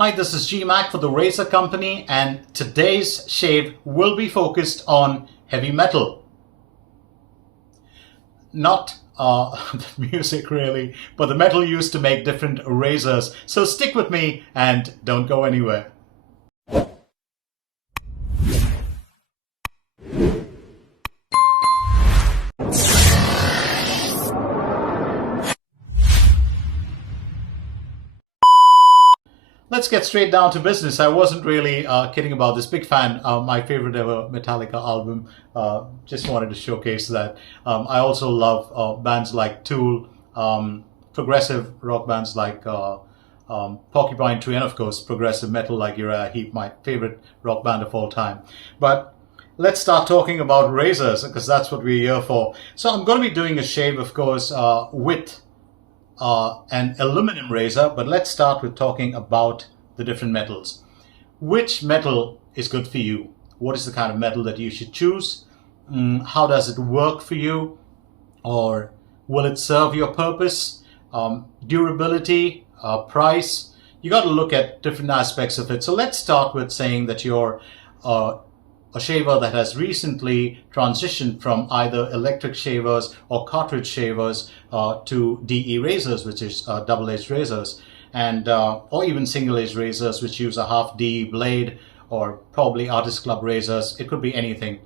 Hi, this is Gmac for the Razor Company, and today's shave will be focused on heavy metal. Not the music really, but the metal used to make different razors. So stick with me and don't go anywhere. Let's get straight down to business. I wasn't really kidding about this. Big fan. My favorite ever Metallica album. Just wanted to showcase that. I also love bands like Tool, progressive rock bands like Porcupine Tree, and of course progressive metal like Uriah Heep, my favorite rock band of all time. But let's start talking about razors, because that's what we're here for. So I'm going to be doing a shave, of course, with an aluminum razor, but let's start with talking about the different metals. Which metal is good for you? What is the kind of metal that you should choose? How does it work for you? Or will it serve your purpose? Durability, price. You got to look at different aspects of it. So let's start with saying that you're a shaver that has recently transitioned from either electric shavers or cartridge shavers to DE razors, which is double-edged razors, and or even single-edged razors, which use a half DE blade, or probably artist club razors. It could be anything.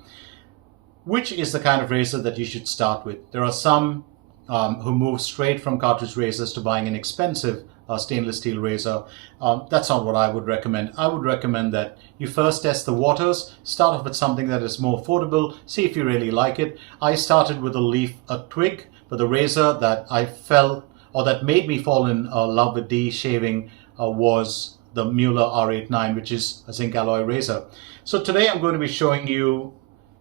Which is the kind of razor that you should start with? There are some who move straight from cartridge razors to buying an expensive stainless steel razor. That's not what I would recommend. I would recommend that you first test the waters, start off with something that is more affordable, see if you really like it. I started with a twig, but the razor that I fell, or that made me fall in love with DE shaving was the Mueller R89, which is a zinc alloy razor. So today I'm going to be showing you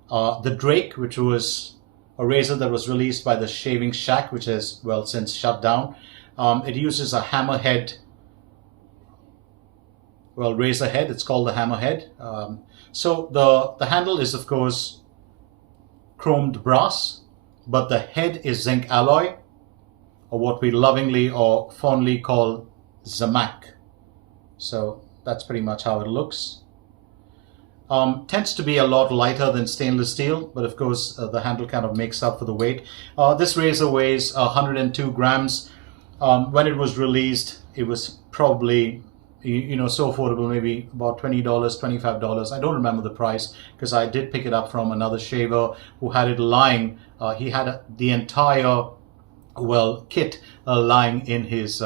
the Drake, which was a razor that was released by the Shaving Shack, which has, well, since shut down. It uses a hammerhead, razor head. It's called the hammerhead. So the handle is, of course, chromed brass, but the head is zinc alloy, or what we lovingly or fondly call Zamak. So that's pretty much how it looks. Tends to be a lot lighter than stainless steel, but of course the handle kind of makes up for the weight. This razor weighs 102 grams. When it was released, it was probably, so affordable, maybe about $20, $25. I don't remember the price, because I did pick it up from another shaver who had it lying. He had the entire, kit lying in his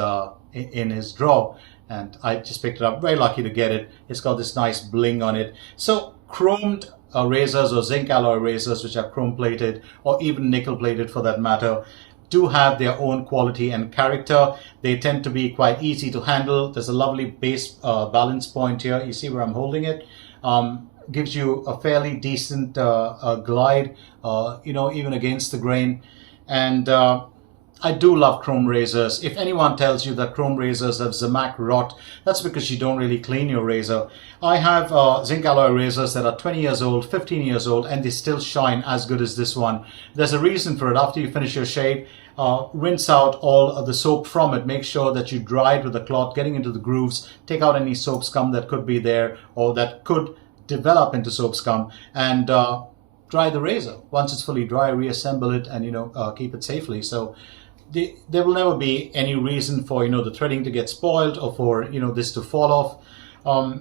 drawer, and I just picked it up. Very lucky to get it. It's got this nice bling on it. So chromed razors, or zinc alloy razors, which are chrome plated, or even nickel plated for that matter, do have their own quality and character. They tend to be quite easy to handle. There's a lovely base balance point here. You see where I'm holding it? Gives you a fairly decent glide, even against the grain. And I do love chrome razors. If anyone tells you that chrome razors have Zamak rot, that's because you don't really clean your razor. I have zinc alloy razors that are 20 years old, 15 years old, and they still shine as good as this one. There's a reason for it. After you finish your shave, rinse out all of the soap from it. Make sure that you dry it with a cloth, getting into the grooves. Take out any soap scum that could be there, or that could develop into soap scum, and dry the razor. Once it's fully dry, reassemble it, and keep it safely. So there will never be any reason for the threading to get spoiled, or for this to fall off.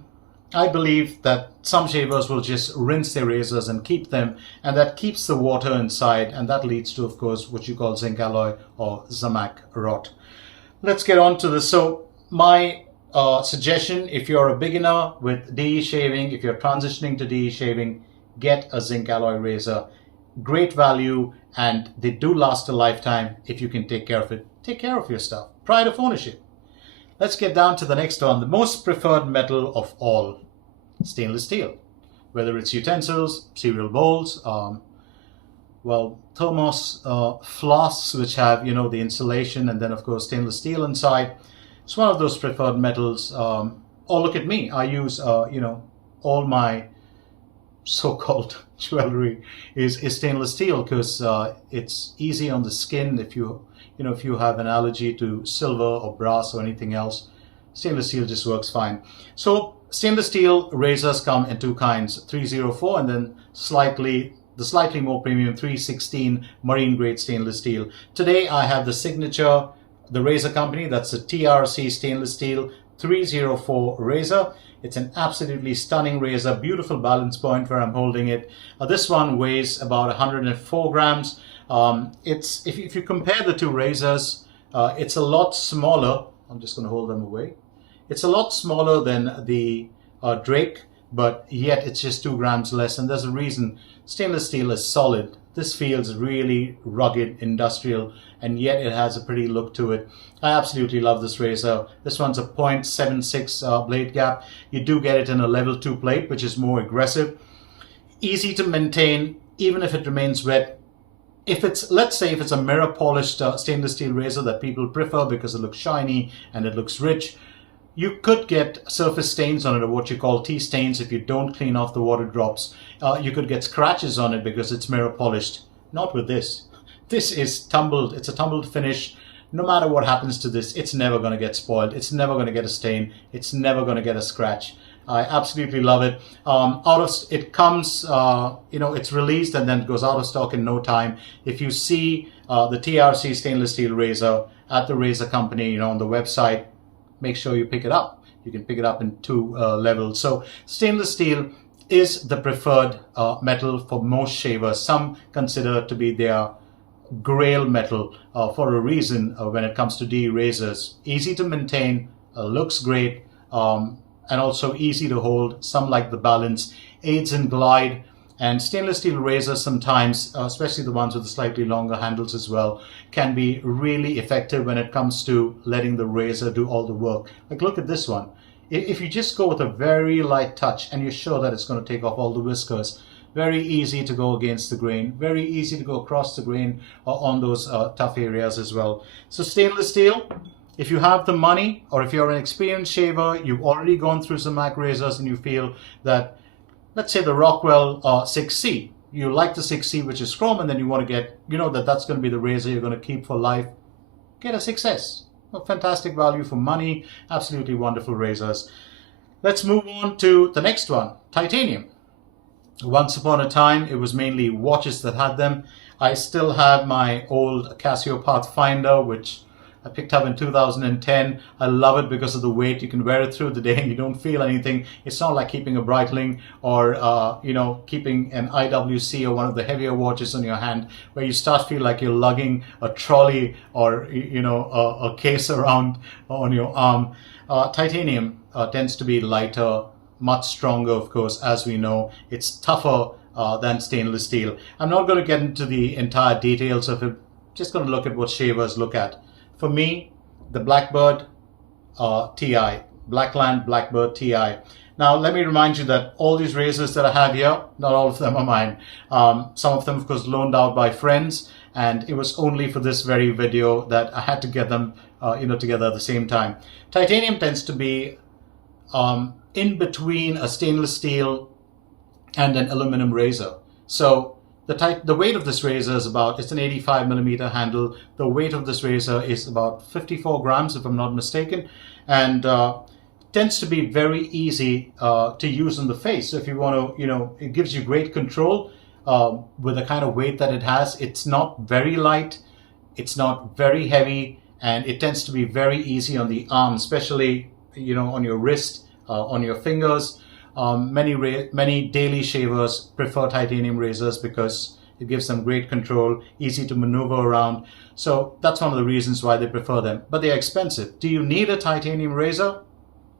I believe that some shavers will just rinse their razors and keep them, and that keeps the water inside, and that leads to, of course, what you call zinc alloy or Zamak rot. Let's get on to this. So my suggestion, if you're a beginner with DE shaving, if you're transitioning to DE shaving, get a zinc alloy razor. Great value, and they do last a lifetime if you can take care of it. Take care of your stuff. Pride of ownership. Let's get down to the next one. The most preferred metal of all, stainless steel. Whether it's utensils, cereal bowls, thermos flasks, which have the insulation, and then of course stainless steel inside. It's one of those preferred metals. Or look at me. I use all my so-called jewelry is stainless steel, because it's easy on the skin if you have an allergy to silver or brass or anything else. stainless steel just works fine. So stainless steel razors come in two kinds, 304 and then the slightly more premium 316 marine grade stainless steel. Today I have the signature, the razor company, that's the TRC stainless steel 304 razor. It's an absolutely stunning razor, beautiful balance point where I'm holding it. This one weighs about 104 grams. If you compare the two razors, it's a lot smaller. I'm just going to hold them away. It's a lot smaller than the Drake, but yet it's just 2 grams less, and there's a reason. Stainless steel is solid. This feels really rugged, industrial, and yet it has a pretty look to it. I absolutely love this razor. This one's a 0.76 blade gap. You do get it in a level 2 plate, which is more aggressive. Easy to maintain, even if it remains wet. If it's, let's say if it's a mirror polished stainless steel razor that people prefer because it looks shiny and it looks rich, you could get surface stains on it, or what you call tea stains, if you don't clean off the water drops. You could get scratches on it because it's mirror polished. Not with this. This is tumbled. It's a tumbled finish. No matter what happens to this, it's never going to get spoiled. It's never going to get a stain. It's never going to get a scratch. I absolutely love it. It comes, it's released and then goes out of stock in no time. If you see the TRC stainless steel razor at the razor company, on the website, make sure you pick it up. You can pick it up in 2 levels. So stainless steel is the preferred metal for most shavers. Some consider it to be their grail metal for a reason when it comes to DE razors. Easy to maintain, looks great, and also easy to hold. Some like the balance, aids in glide, and stainless steel razors sometimes, especially the ones with the slightly longer handles as well, can be really effective when it comes to letting the razor do all the work. Like look at this one. If you just go with a very light touch and you're sure that it's going to take off all the whiskers, very easy to go against the grain, very easy to go across the grain on those tough areas as well. So stainless steel, if you have the money, or if you're an experienced shaver, you've already gone through some Mac razors and you feel that, let's say the Rockwell 6C, you like the 6C, which is chrome, and then you want to get, that's going to be the razor you're going to keep for life, get a 6S. A fantastic value for money, absolutely wonderful razors. Let's move on to the next one, titanium. Once upon a time, it was mainly watches that had them. I still have my old Casio Pathfinder, which I picked up in 2010. I love it because of the weight. You can wear it through the day and you don't feel anything. It's not like keeping a Breitling or, keeping an IWC or one of the heavier watches on your hand where you start to feel like you're lugging a trolley or, a case around on your arm. Titanium tends to be lighter, much stronger, of course, as we know. It's tougher than stainless steel. I'm not going to get into the entire details of it. Just going to look at what shavers look at. For me, the Blackbird TI, Blackland Blackbird TI. Now, let me remind you that all these razors that I have here, not all of them are mine. Some of them, of course, loaned out by friends, and it was only for this very video that I had to get them, together at the same time. Titanium tends to be in between a stainless steel and an aluminum razor. So the weight of this razor is it's an 85 millimeter handle. The weight of this razor is about 54 grams, if I'm not mistaken, and tends to be very easy to use on the face. So if you want to, it gives you great control with the kind of weight that it has. It's not very light, it's not very heavy, and it tends to be very easy on the arm, especially, on your wrist, on your fingers. Many daily shavers prefer titanium razors because it gives them great control, easy to maneuver around. So that's one of the reasons why they prefer them. But they're expensive. Do you need a titanium razor?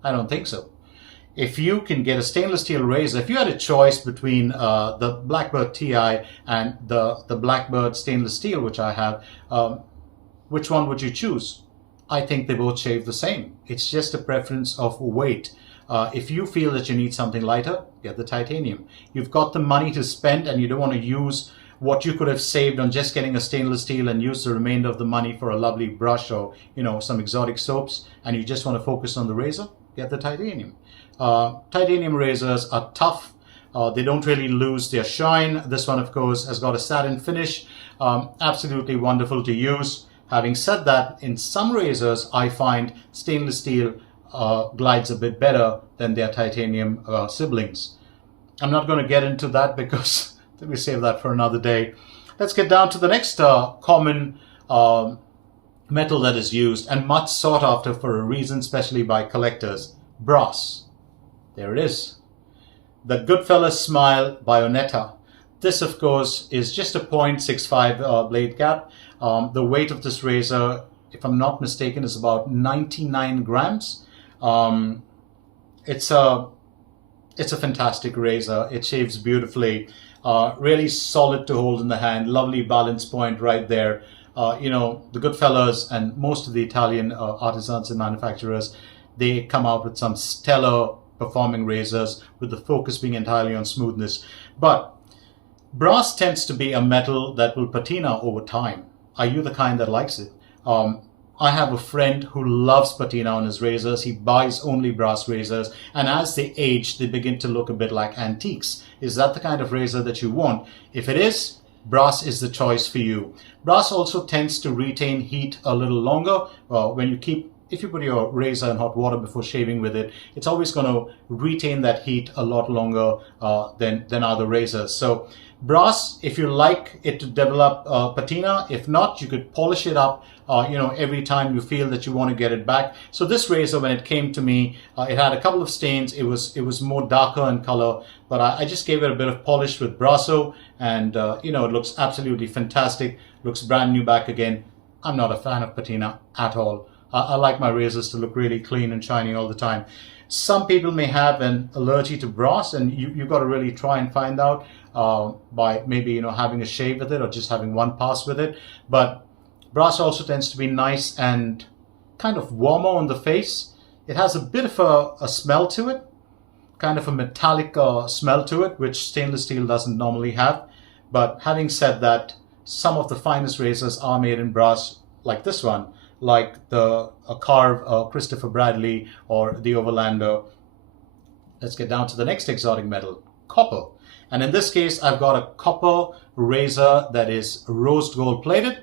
I don't think so. If you can get a stainless steel razor, if you had a choice between the Blackbird TI and the Blackbird stainless steel, which I have, which one would you choose? I think they both shave the same. It's just a preference of weight. If you feel that you need something lighter, get the titanium. You've got the money to spend and you don't want to use what you could have saved on just getting a stainless steel and use the remainder of the money for a lovely brush or, some exotic soaps, and you just want to focus on the razor, get the titanium. Titanium razors are tough. They don't really lose their shine. This one, of course, has got a satin finish. Absolutely wonderful to use. Having said that, in some razors, I find stainless steel glides a bit better than their titanium siblings. I'm not going to get into that because we save that for another day. Let's get down to the next common metal that is used and much sought after for a reason, especially by collectors: brass. There it is. The Goodfellas Smile Bayonetta. This, of course, is just a 0.65 blade gap. The weight of this razor, if I'm not mistaken, is about 99 grams. It's a fantastic razor. It shaves beautifully. Really solid to hold in the hand. Lovely balance point right there. You know, the Goodfellas and most of the Italian artisans and manufacturers, they come out with some stellar performing razors with the focus being entirely on smoothness. But brass tends to be a metal that will patina over time. Are you the kind that likes it? I have a friend who loves patina on his razors. He buys only brass razors, and as they age, they begin to look a bit like antiques. Is that the kind of razor that you want? If it is, brass is the choice for you. Brass also tends to retain heat a little longer. If you put your razor in hot water before shaving with it, it's always going to retain that heat a lot longer than other razors. So brass, if you like it to develop patina. If not, you could polish it up every time you feel that you want to get it back. So this razor, when it came to me, it had a couple of stains. It was more darker in color, but I just gave it a bit of polish with Brasso, and it looks absolutely fantastic. Looks brand new back again. I'm not a fan of patina at all. I like my razors to look really clean and shiny all the time. Some people may have an allergy to brass, and you've got to really try and find out by maybe having a shave with it or just having one pass with it. But brass also tends to be nice and kind of warmer on the face. It has a bit of a smell to it, kind of a metallic smell to it, which stainless steel doesn't normally have. But having said that, some of the finest razors are made in brass, like this one, like the Carve Christopher Bradley or the Overlander. Let's get down to the next exotic metal, copper. And in this case, I've got a copper razor that is rose gold plated.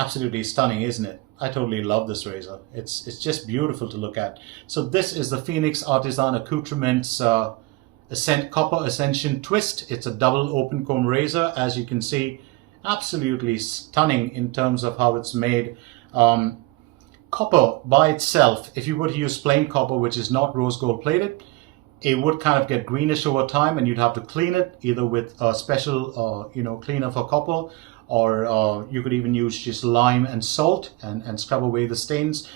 Absolutely stunning, isn't it? I totally love this razor. It's just beautiful to look at. So this is the Phoenix Artisan Accoutrements Copper Ascension Twist. It's a double open comb razor. As you can see, absolutely stunning in terms of how it's made. Copper by itself, if you were to use plain copper, which is not rose gold plated, it would kind of get greenish over time, and you'd have to clean it either with a special cleaner for copper, or you could even use just lime and salt and scrub away the stains,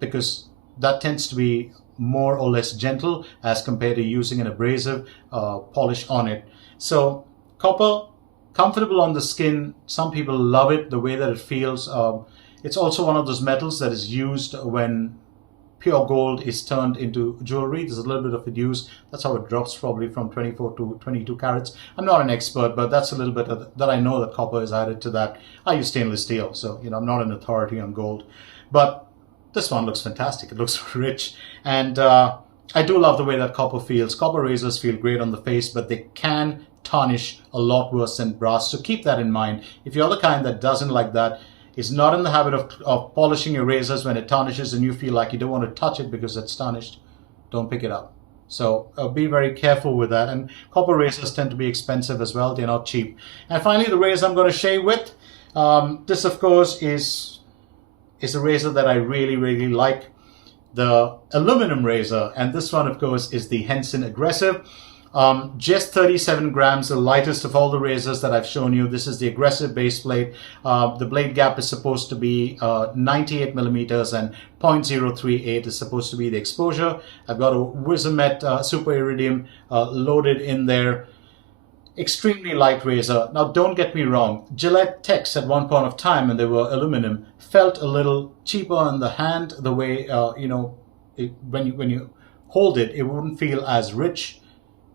because that tends to be more or less gentle as compared to using an abrasive polish on it. So copper, comfortable on the skin. Some people love it, the way that it feels. It's also one of those metals that is used when pure gold is turned into jewelry. There's a little bit of it used. That's how it drops, probably from 24 to 22 carats. I'm not an expert, but that's a little bit that I know that copper is added to that. I use stainless steel, so I'm not an authority on gold. But this one looks fantastic. It looks rich, and I do love the way that copper feels. Copper razors feel great on the face, but they can tarnish a lot worse than brass. So keep that in mind. If you're the kind that doesn't like that, is not in the habit of polishing your razors when it tarnishes and you feel like you don't want to touch it because it's tarnished, don't pick it up. So be very careful with that. And copper razors tend to be expensive as well. They're not cheap. And finally, the razor I'm going to shave with. This, of course, is a razor that I really, really like. The aluminum razor. And this one, of course, is the Henson Aggressive. Just 37 grams, the lightest of all the razors that I've shown you. This is the aggressive base plate. The blade gap is supposed to be 98 millimeters, and 0.038 is supposed to be the exposure. I've got a Wizamet Super Iridium loaded in there. Extremely light razor. Now, don't get me wrong. Gillette Tex at one point of time, when they were aluminum, felt a little cheaper in the hand. The way when you hold it, it wouldn't feel as rich.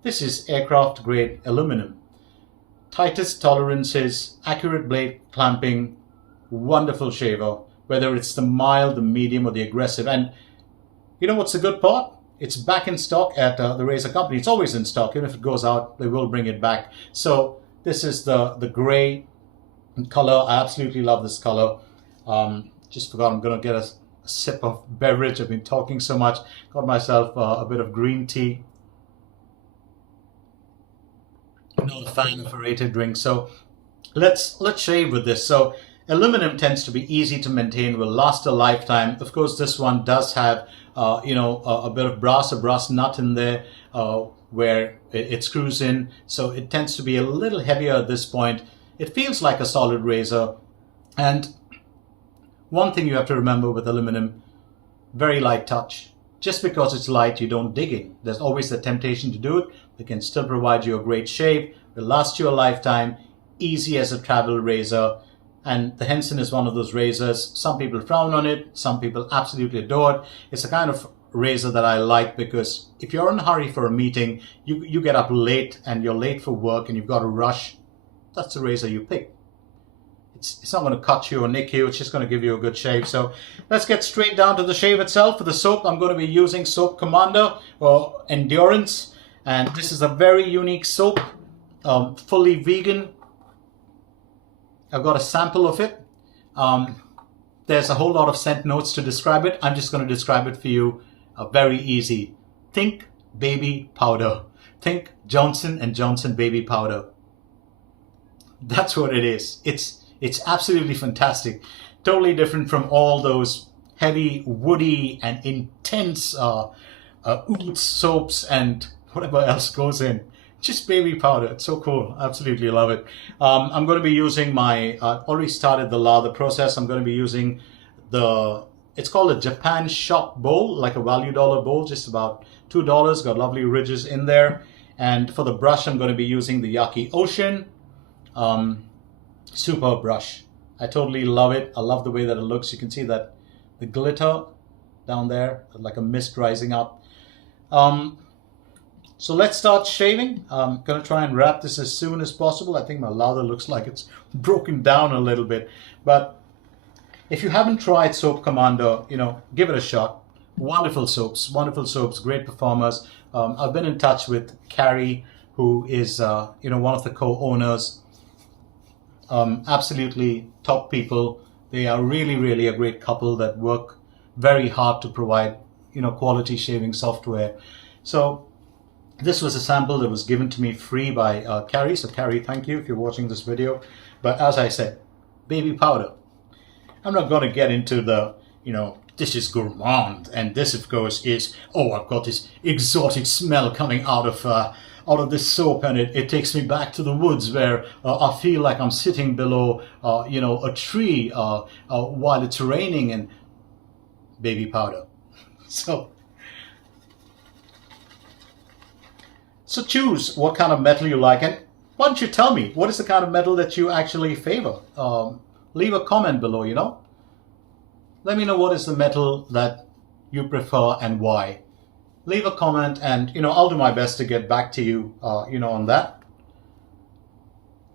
This is aircraft grade aluminum. Tightest tolerances, accurate blade clamping, wonderful shaver, whether it's the mild, the medium, or the aggressive. And you know what's the good part? It's back in stock at the razor company. It's always in stock. Even if it goes out, they will bring it back. So this is the gray color. I absolutely love this color. Just forgot I'm going to get a sip of beverage. I've been talking so much. Got myself a bit of green tea. I'm not a fan of aerated drinks, so let's shave with this. So aluminum tends to be easy to maintain, will last a lifetime. Of course, this one does have a bit of brass, a brass nut in there where it screws in, so it tends to be a little heavier at this point. It feels like a solid razor. And one thing you have to remember with aluminum, very light touch. Just because it's light, you don't dig in. There's always the temptation to do it. It can still provide you a great shave. Will last you a lifetime, easy as a travel razor. And the Henson is one of those razors. Some people frown on it. Some people absolutely adore it. It's a kind of razor that I like because if you're in a hurry for a meeting, you get up late and you're late for work and you've got to rush, that's the razor you pick. It's not going to cut you or nick you. It's just going to give you a good shave. So let's get straight down to the shave itself. For the soap, I'm going to be using Soap Commander or Endurance. And this is a very unique soap, fully vegan. I've got a sample of it. There's a whole lot of scent notes to describe it. I'm just going to describe it for you. Very easy. Think baby powder. Think Johnson & Johnson baby powder. That's what it is. It's absolutely fantastic. Totally different from all those heavy, woody, and intense oud soaps and whatever else goes in. Just baby powder. It's so cool. Absolutely love it. I'm going to be using my, already started the lather process. I'm going to be using it's called a Japan Shop bowl, like a value dollar bowl, just about $2. Got lovely ridges in there. And for the brush, I'm going to be using the Yaqi Ocean. Super brush. I totally love it. I love the way that it looks. You can see that the glitter down there, like a mist rising up. So let's start shaving. I'm going to try and wrap this as soon as possible. I think my lather looks like it's broken down a little bit. But if you haven't tried Soap Commander, give it a shot. Wonderful soaps, great performers. I've been in touch with Carrie, who is one of the co-owners. Absolutely top people. They are really, really a great couple that work very hard to provide, quality shaving software. So this was a sample that was given to me free by Carrie. So Carrie, thank you if you're watching this video. But as I said, baby powder. I'm not going to get into the, this is gourmand and this of course is, I've got this exotic smell coming out of this soap, and it takes me back to the woods where I feel like I'm sitting below, a tree while it's raining, and baby powder. So choose what kind of metal you like, and why don't you tell me what is the kind of metal that you actually favor? Leave a comment below. Let me know what is the metal that you prefer and why. Leave a comment, and I'll do my best to get back to you on that.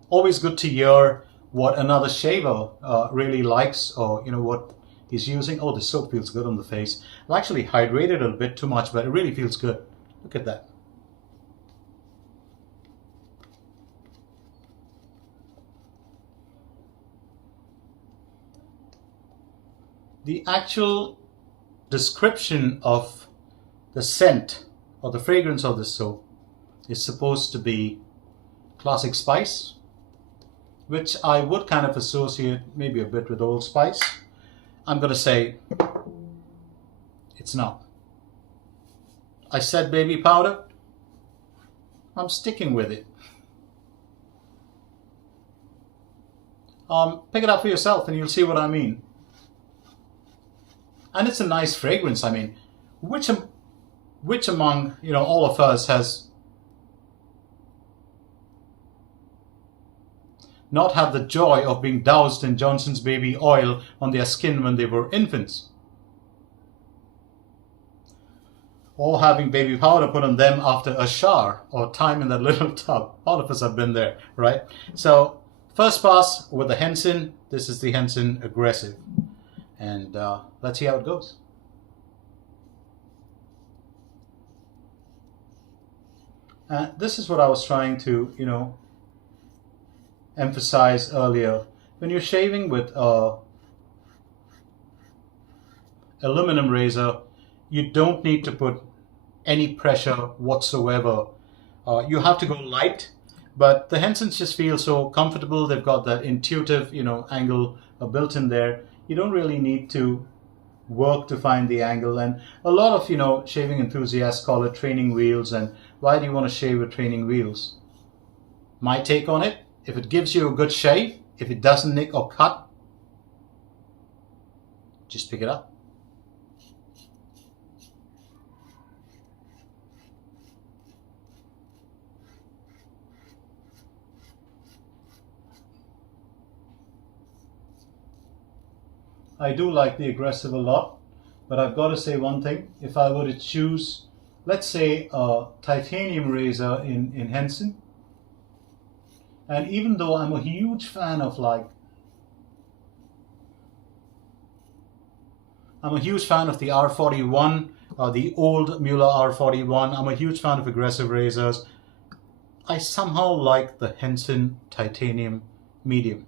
Always good to hear what another shaver really likes, or what he's using. Oh, the soap feels good on the face. I've actually hydrated it a bit too much, but it really feels good. Look at that. The actual description of the scent or the fragrance of the soap is supposed to be classic spice, which I would kind of associate maybe a bit with Old Spice. I'm going to say it's not. I said baby powder. I'm sticking with it. Pick it up for yourself and you'll see what I mean. And it's a nice fragrance. I mean, which among all of us has not had the joy of being doused in Johnson's baby oil on their skin when they were infants, or having baby powder put on them after a shower or time in that little tub? All of us have been there, right? So first pass with the Henson. This is the Henson Aggressive, and let's see how it goes. This is what I was trying to, emphasize earlier. When you're shaving with aluminum razor, you don't need to put any pressure whatsoever. You have to go light, but the Hensons just feel so comfortable. They've got that intuitive, angle built in there. You don't really need to work to find the angle. And a lot of, shaving enthusiasts call it training wheels. And why do you want to shave with training wheels? My take on it, if it gives you a good shave, if it doesn't nick or cut, just pick it up. I do like the Aggressive a lot, but I've got to say one thing. If I were to choose, let's say, a titanium razor in Henson, and even though I'm a huge fan of the R41, the old Mueller R41. I'm a huge fan of aggressive razors. I somehow like the Henson titanium medium.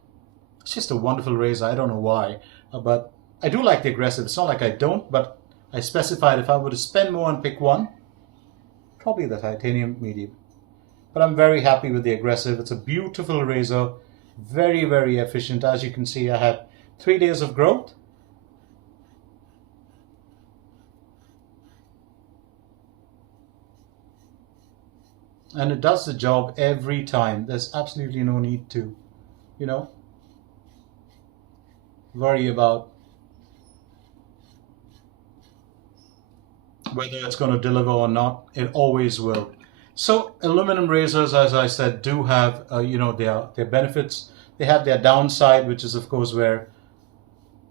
It's just a wonderful razor. I don't know why, but I do like the aggressive. It's not like I don't, but I specified if I were to spend more and pick one, probably the titanium medium. But I'm very happy with the aggressive. It's a beautiful razor, very, very efficient. As you can see, I had 3 days of growth. And it does the job every time. There's absolutely no need to, worry about whether it's going to deliver or not. It always will. So aluminum razors, as I said, do have their benefits. They have their downside, which is of course where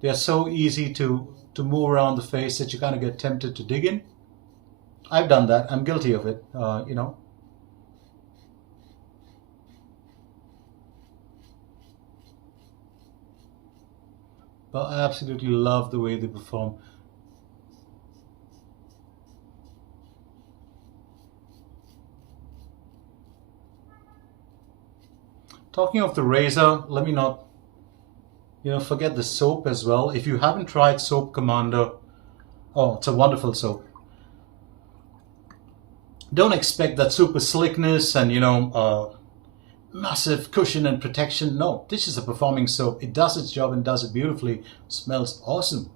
they're so easy to move around the face that you kind of get tempted to dig in. I've done that. I'm guilty of it. But I absolutely love the way they perform. Talking of the razor, let me not, forget the soap as well. If you haven't tried Soap Commander, oh, it's a wonderful soap. Don't expect that super slickness and, massive cushion and protection. No, this is a performing soap. It does its job and does it beautifully. It smells awesome.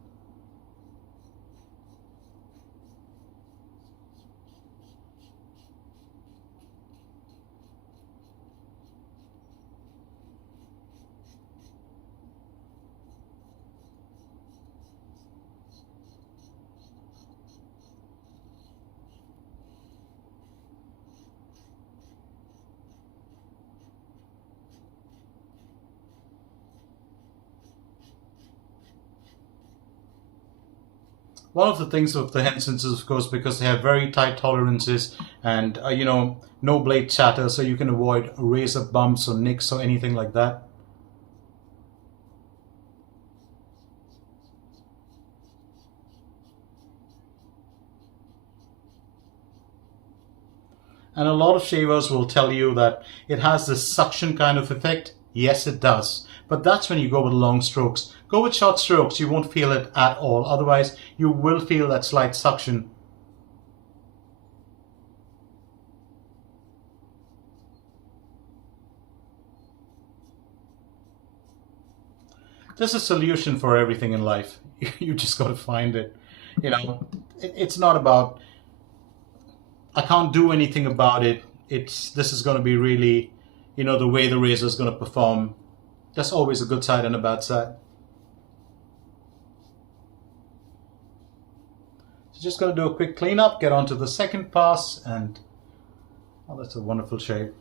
One of the things with the Hensons is, of course, because they have very tight tolerances and, no blade chatter, so you can avoid razor bumps or nicks or anything like that. And a lot of shavers will tell you that it has this suction kind of effect. Yes, it does. But that's when you go with long strokes. Go with short strokes, you won't feel it at all. Otherwise, you will feel that slight suction. There's a solution for everything in life. You just got to find it. It's not about, I can't do anything about it. This is going to be really, the way the razor is going to perform. There's always a good side and a bad side. So just going to do a quick cleanup, get on to the second pass, and oh, that's a wonderful shave.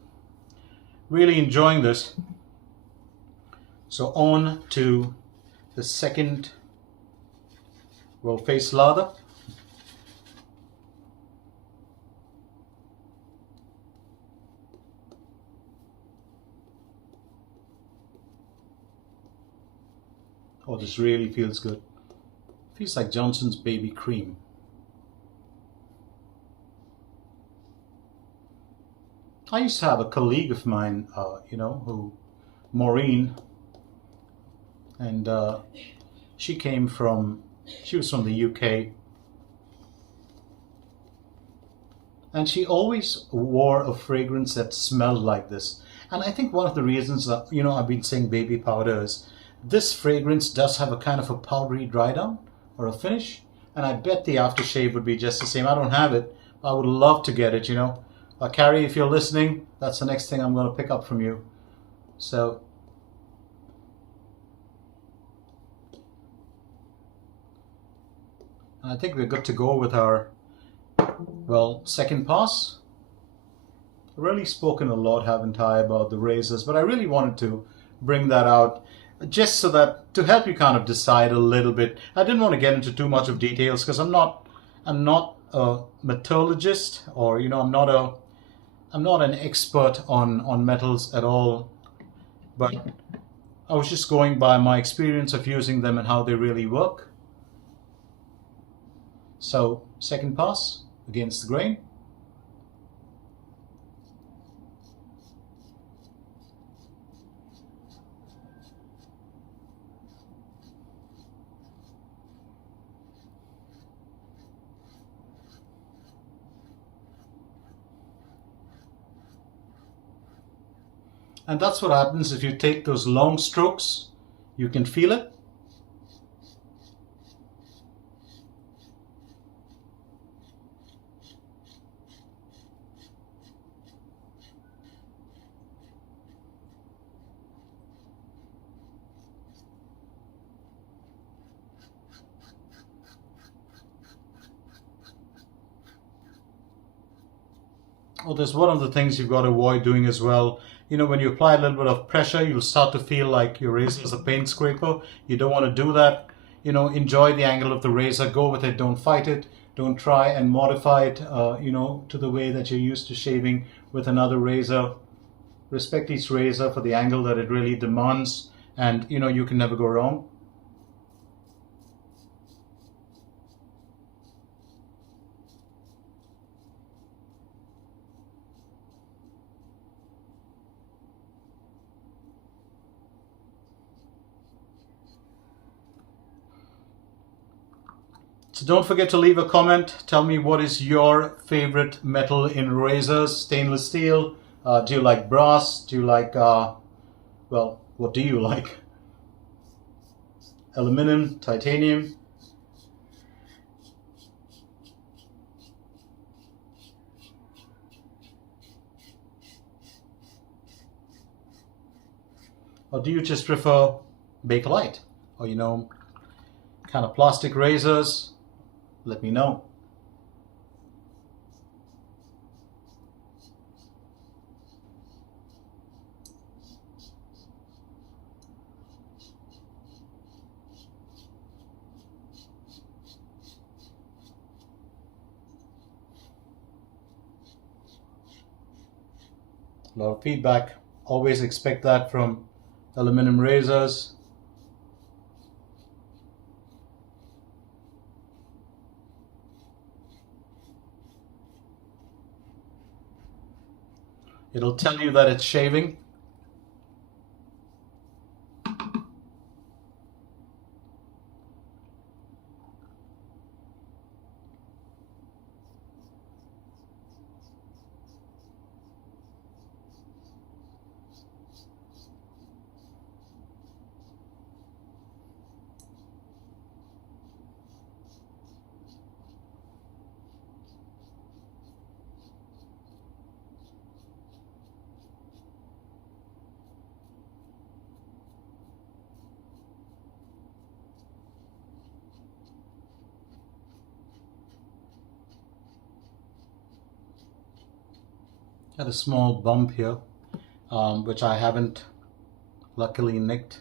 Really enjoying this. So on to the second face lather. Oh, this really feels good. Feels like Johnson's baby cream. I used to have a colleague of mine, Maureen, and she came from She was from the UK. And she always wore a fragrance that smelled like this. And I think one of the reasons that, I've been saying baby powder is this fragrance does have a kind of a powdery dry down or a finish. And I bet the aftershave would be just the same. I don't have it. I would love to get it, Carrie, if you're listening, that's the next thing I'm going to pick up from you. So, I think we're good to go with our, second pass. I've really spoken a lot, haven't I, about the razors, but I really wanted to bring that out just so that to help you kind of decide a little bit. I didn't want to get into too much of details because I'm not a metallurgist, or I'm not an expert on metals at all, but I was just going by my experience of using them and how they really work. So, second pass against the grain. And that's what happens if you take those long strokes. You can feel it. Oh, there's one of the things you've got to avoid doing as well. When you apply a little bit of pressure, you'll start to feel like your razor is a paint scraper. You don't want to do that. Enjoy the angle of the razor. Go with it. Don't fight it. Don't try and modify it, to the way that you're used to shaving with another razor. Respect each razor for the angle that it really demands, and, you can never go wrong. So don't forget to leave a comment. Tell me what is your favorite metal in razors. Stainless steel? Do you like brass? Do you like, what do you like? Aluminum, titanium? Or do you just prefer Bakelite? Or, kind of plastic razors? Let me know. A lot of feedback. Always expect that from aluminum razors. It'll tell you that it's shaving. Had a small bump here, which I haven't luckily nicked.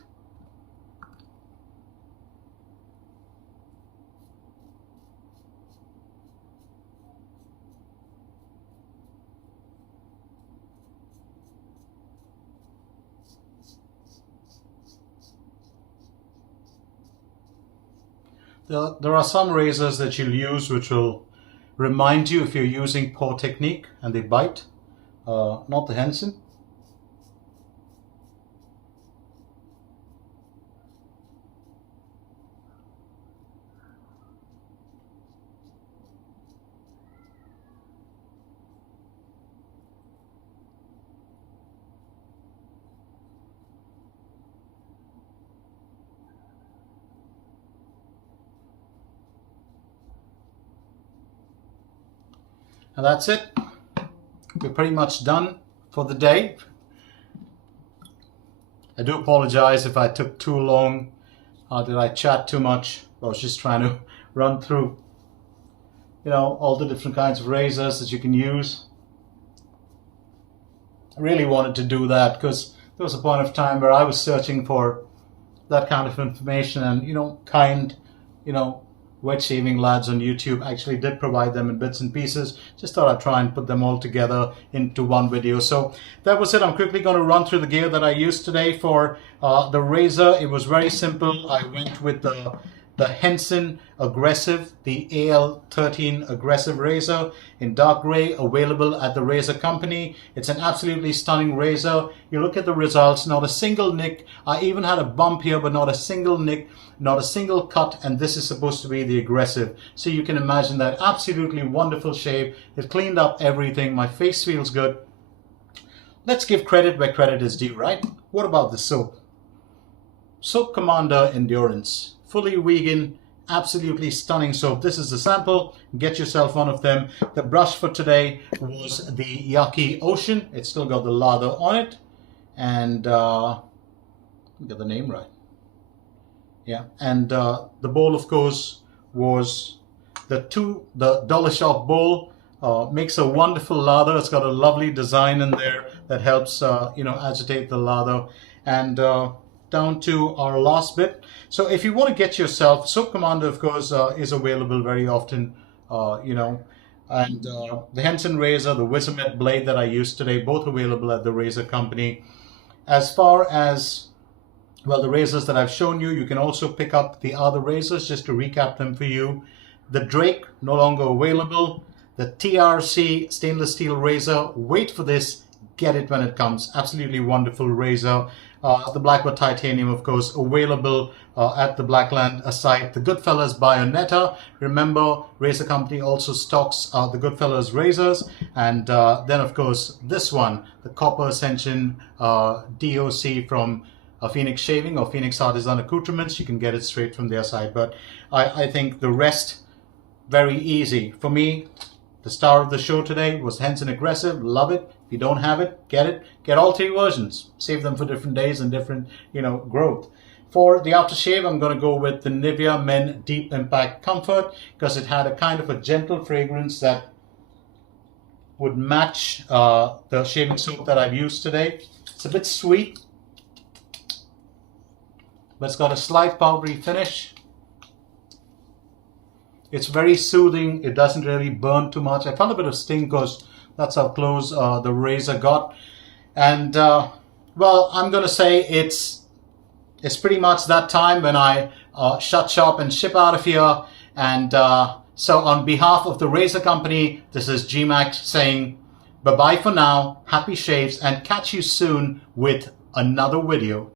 There are some razors that you'll use which will remind you if you're using poor technique and they bite. Not the Henson. And that's it. We're pretty much done for the day. I do apologize if I took too long. Did I chat too much? I was just trying to run through, all the different kinds of razors that you can use. I really wanted to do that because there was a point of time where I was searching for that kind of information, and wet shaving lads on YouTube actually did provide them in bits and pieces. Just thought I'd try and put them all together into one video. So that was it. I'm quickly going to run through the gear that I used today for the razor. It was very simple. I went with the Henson Aggressive, the AL13 Aggressive razor in dark gray, available at the razor company. It's an absolutely stunning razor. You look at the results, not a single nick. I even had a bump here, but not a single nick, not a single cut, and this is supposed to be the Aggressive. So you can imagine that absolutely wonderful shave. It cleaned up everything. My face feels good. Let's give credit where credit is due, right? What about the soap? Soap Commander Endurance. Fully vegan, absolutely stunning soap. This is the sample. Get yourself one of them. The brush for today was the Yaqi Ocean. It's still got the lather on it. And get the name right. Yeah. And the bowl, of course, was the dollar shop bowl. Makes a wonderful lather. It's got a lovely design in there that helps agitate the lather. And down to our last bit. So if you want to get yourself, Soap Commander, of course, is available very often, and the Henson razor, the Wizamet blade that I used today, both available at the razor company. As far as, well, the razors that I've shown you, you can also pick up the other razors, just to recap them for you. The Drake, no longer available. The TRC stainless steel razor, wait for this, get it when it comes. Absolutely wonderful razor. The Blackwood Titanium, of course, available at the Blackland site. The Goodfellas Bayonetta. Remember, razor company also stocks the Goodfellas razors. And then, of course, this one, the Copper Ascension DOC from Phoenix Shaving or Phoenix Artisan Accoutrements. You can get it straight from their site. But I think the rest, very easy. For me, the star of the show today was Henson Aggressive. Love it. If you don't have it, get it. Get all three versions. Save them for different days and different, growth. For the aftershave, I'm going to go with the Nivea Men Deep Impact Comfort because it had a kind of a gentle fragrance that would match the shaving soap that I've used today. It's a bit sweet, but it's got a slight powdery finish. It's very soothing. It doesn't really burn too much. I felt a bit of sting because that's how close the razor got. And, well, I'm going to say it's pretty much that time when I shut shop and ship out of here. And so on behalf of the razor company, this is Gmac saying bye-bye for now, happy shaves, and catch you soon with another video.